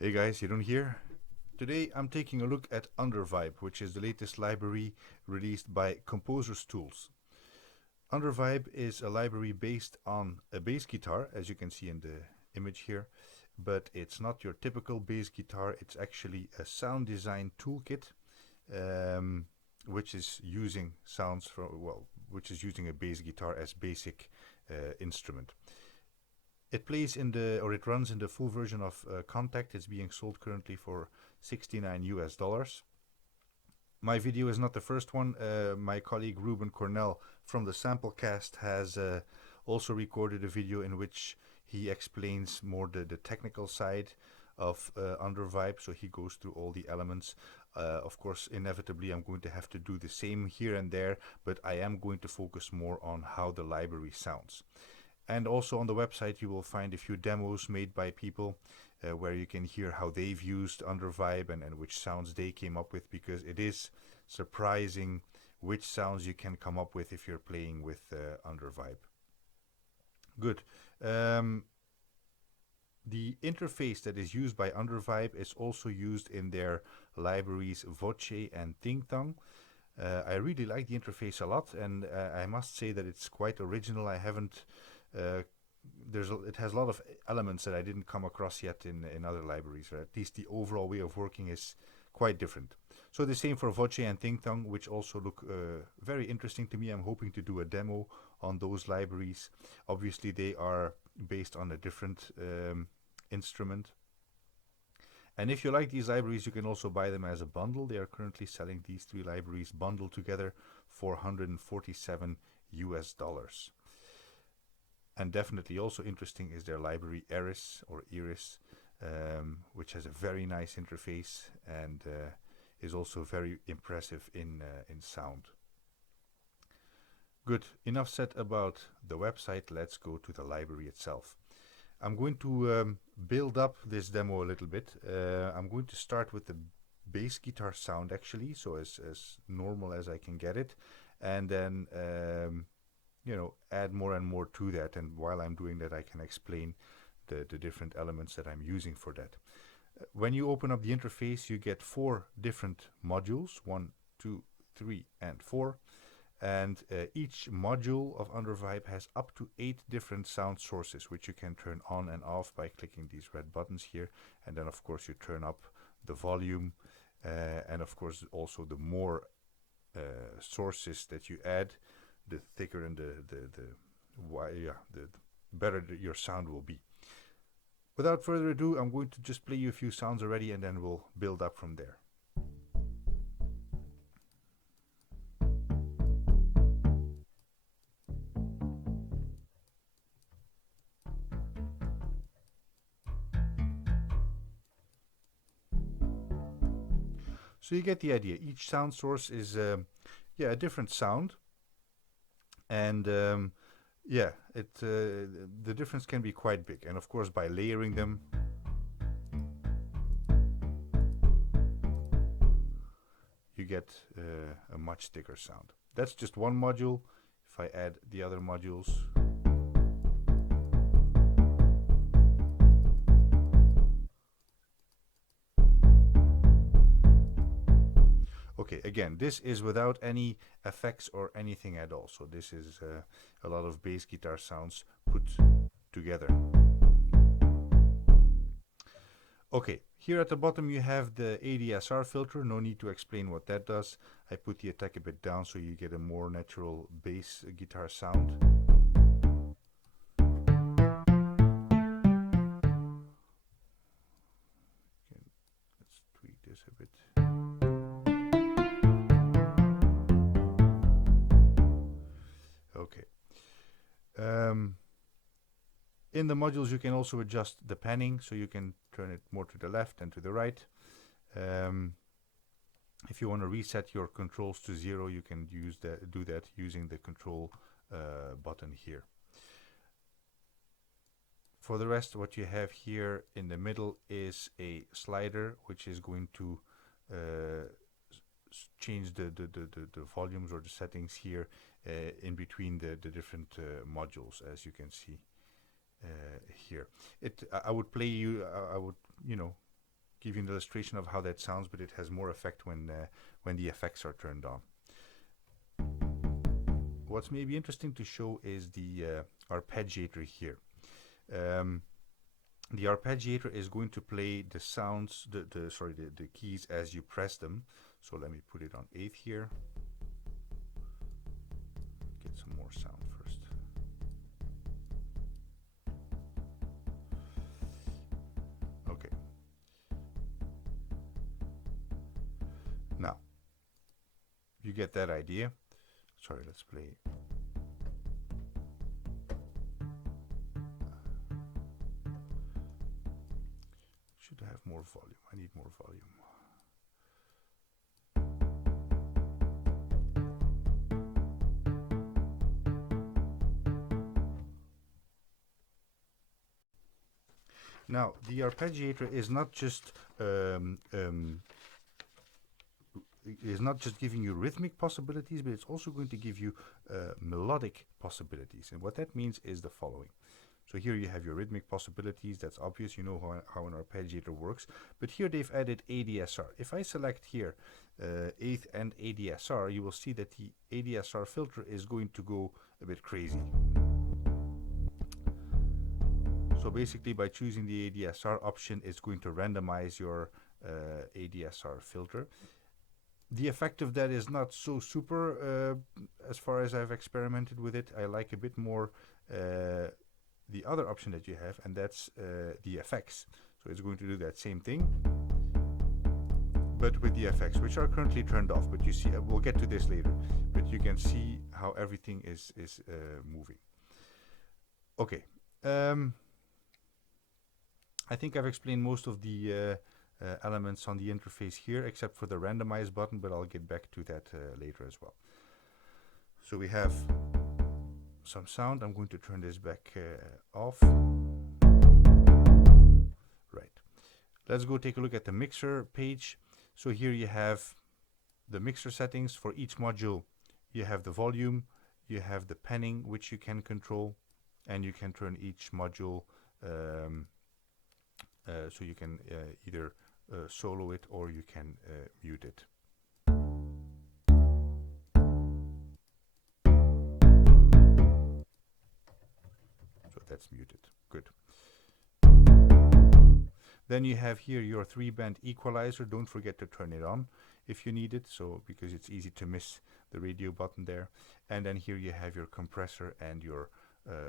Hey guys, Jeroen here. Today I'm taking a look at UnderVibe, which is the latest library released by Composer's Tools. UnderVibe is a library based on a bass guitar, as you can see in the image here, but it's not your typical bass guitar. It's actually a sound design toolkit, um, which is using which is using a bass guitar as basic instrument. It runs in the full version of Kontakt. It's being sold currently for $69 US. My video is not the first one. My colleague Ruben Cornell from the Samplecast has also recorded a video in which he explains more the technical side of UnderVibe, so he goes through all the elements. Of course, inevitably I'm going to have to do the same here and there, but I am going to focus more on how the library sounds. And also on the website you will find a few demos made by people where you can hear how they've used UnderVibe and which sounds they came up with, because it is surprising which sounds you can come up with if you're playing with UnderVibe. Good. The interface that is used by UnderVibe is also used in their libraries Voce and Tingtang. I really like the interface a lot, and I must say that it's quite original. I haven't it has a lot of elements that I didn't come across yet in other libraries, or at least the overall way of working is quite different. So the same for Voce and Tingtang, which also look very interesting to me. I'm hoping to do a demo on those libraries. Obviously they are based on a different instrument. And if you like these libraries, you can also buy them as a bundle. They are currently selling these three libraries bundled together for $147 US. And definitely also interesting is their library Iris, which has a very nice interface and is also very impressive in sound. Good, enough said about the website. Let's go to the library itself. I'm going to build up this demo a little bit. I'm going to start with the bass guitar sound actually, so as normal as I can get it, and then add more and more to that. And while I'm doing that, I can explain the different elements that I'm using for that. When you open up the interface, you get 4 different modules, 1, 2, 3, and 4. And each module of UnderVibe has up to 8 different sound sources, which you can turn on and off by clicking these red buttons here. And then of course you turn up the volume, and of course also the more sources that you add, the thicker and the better your sound will be. Without further ado, I'm going to just play you a few sounds already, and then we'll build up from there. So you get the idea. Each sound source is a different sound, and the difference can be quite big. And of course, by layering them, you get a much thicker sound. That's just one module. If I add the other modules, okay, again, this is without any effects or anything at all. So this is a lot of bass guitar sounds put together. Okay, here at the bottom you have the ADSR filter. No need to explain what that does. I put the attack a bit down so you get a more natural bass guitar sound. Okay, let's tweak this a bit. Okay. In the modules you can also adjust the panning, so you can turn it more to the left and to the right. If you want to reset your controls to 0, you can do that using the control button here. For the rest, what you have here in the middle is a slider, which is going to change the volumes or the settings here in between the different modules, as you can see here. I would give you an illustration of how that sounds, but it has more effect when the effects are turned on. What's maybe interesting to show is the arpeggiator here. The arpeggiator is going to play the sounds, the keys as you press them. So let me put it on 8th here. Get some more sound first. Okay. Now, you get that idea. Sorry, let's play. Should have more volume. I need more volume. Now, the arpeggiator is not just giving you rhythmic possibilities, but it's also going to give you melodic possibilities. And what that means is the following. So here you have your rhythmic possibilities. That's obvious. You know how an arpeggiator works. But here they've added ADSR. If I select here 8th and ADSR, you will see that the ADSR filter is going to go a bit crazy. So basically, by choosing the ADSR option, it's going to randomize your ADSR filter. The effect of that is not so super as far as I've experimented with it. I like a bit more the other option that you have, and that's the effects. So it's going to do that same thing, but with the effects, which are currently turned off. But you see, we'll get to this later, but you can see how everything is moving. Okay. I think I've explained most of the elements on the interface here, except for the randomize button, but I'll get back to that later as well. So we have some sound. I'm going to turn this back off. Right. Let's go take a look at the mixer page. So here you have the mixer settings for each module. You have the volume, you have the panning, which you can control, and you can turn each module so you can either solo it or you can mute it. So that's muted. Good. Then you have here your 3-band equalizer. Don't forget to turn it on if you need it, so because it's easy to miss the radio button there. And then here you have your compressor and your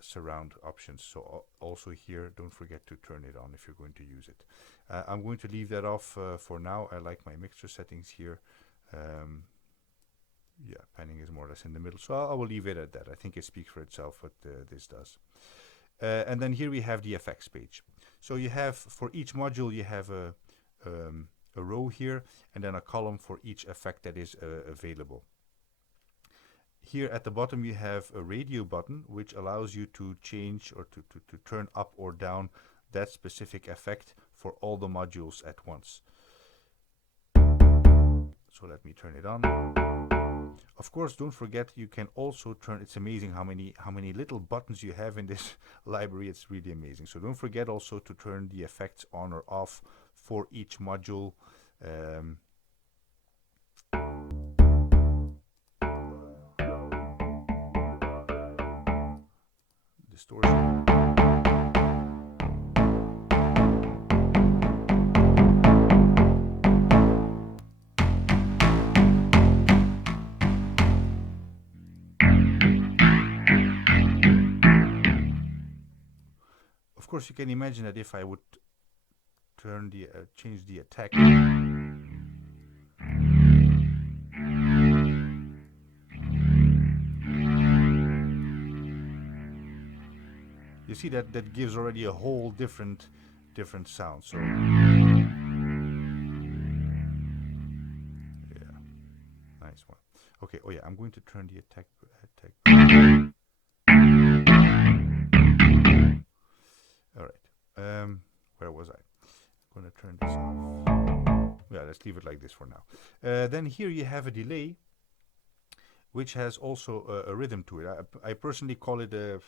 surround options. So also here, don't forget to turn it on if you're going to use it. I'm going to leave that off for now. I like my mixer settings here. Yeah, panning is more or less in the middle, so I will leave it at that. I think it speaks for itself what this does. And then here we have the effects page. So you have, for each module, you have a row here, and then a column for each effect that is available. Here at the bottom you have a radio button, which allows you to change or to turn up or down that specific effect for all the modules at once. So let me turn it on. Of course, don't forget, you can also turn, it's amazing how many little buttons you have in this library. It's really amazing. So don't forget also to turn the effects on or off for each module. Distortion. Of course, you can imagine that if I would turn the change the attack, you see that that gives already a whole different sound. So yeah, nice one. Okay. Oh yeah, I'm going to turn the attack. All right. Where was I? I'm going to turn this off. Yeah, let's leave it like this for now. Then here you have a delay, which has also a rhythm to it. I personally call it a.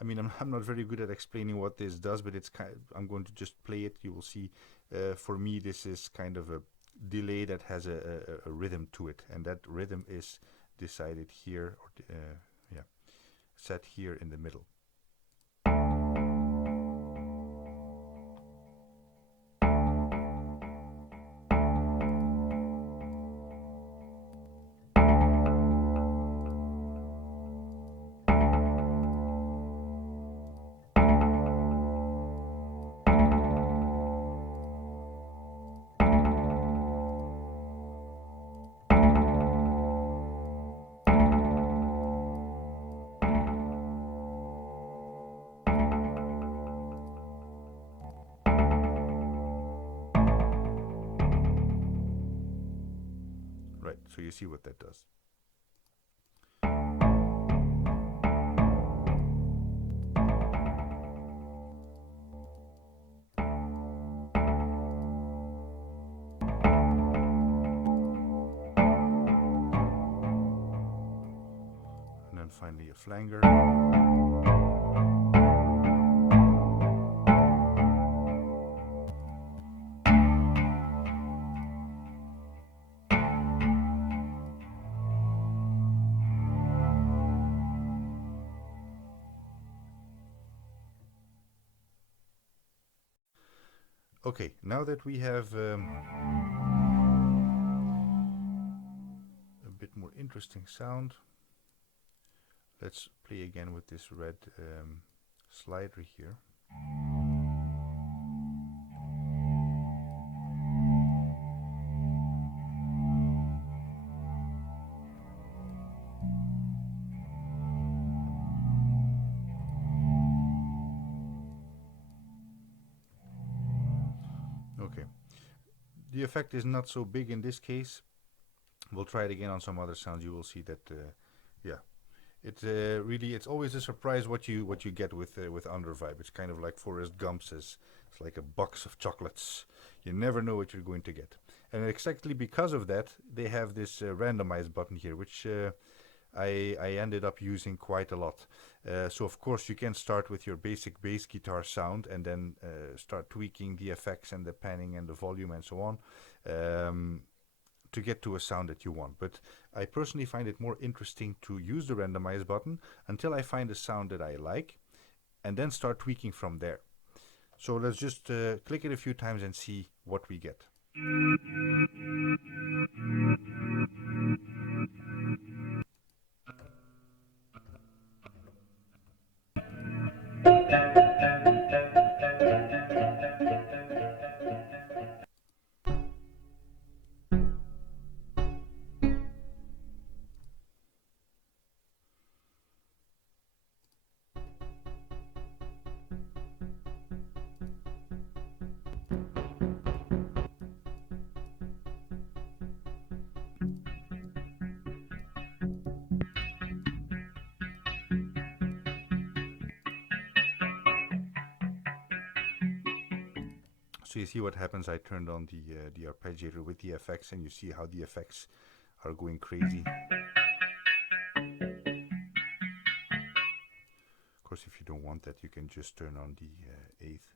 I mean, I'm not very good at explaining what this does, but it's I'm going to just play it. You will see For me, this is kind of a delay that has a rhythm to it, and that rhythm is decided here, or yeah, set here in the middle. Right, so you see what that does. And then finally a flanger. Okay, now that we have a bit more interesting sound, let's play again with this red slider here. Okay, the effect is not so big in this case. We'll try it again on some other sounds. You will see that, yeah, it really, it's always a surprise what you get with UnderVibe. It's kind of like Forrest Gump says, it's like a box of chocolates. You never know what you're going to get. And exactly because of that, they have this randomize button here, which I ended up using quite a lot. So of course you can start with your basic bass guitar sound and then start tweaking the effects and the panning and the volume and so on, to get to a sound that you want. But I personally find it more interesting to use the randomize button until I find a sound that I like, and then start tweaking from there. So let's just click it a few times and see what we get. So you see what happens. I turned on the arpeggiator with the effects, and you see how the effects are going crazy. Of course, if you don't want that, you can just turn on the eighth.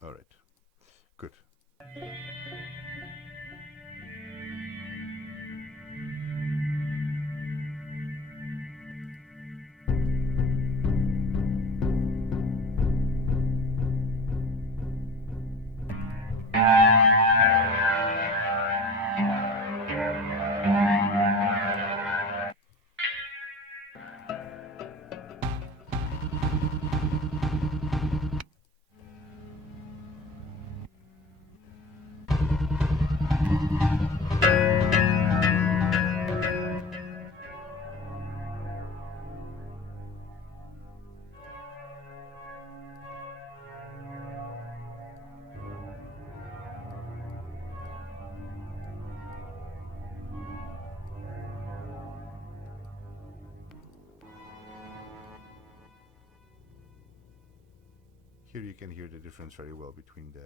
All right, good. Here you can hear the difference very well between the,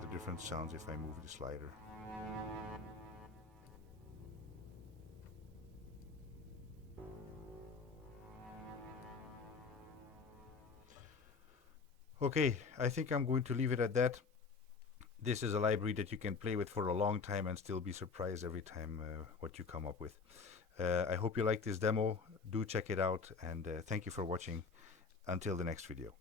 the different sounds if I move the slider. Okay, I think I'm going to leave it at that. This is a library that you can play with for a long time and still be surprised every time what you come up with. I hope you like this demo. Do check it out, and thank you for watching. Until the next video.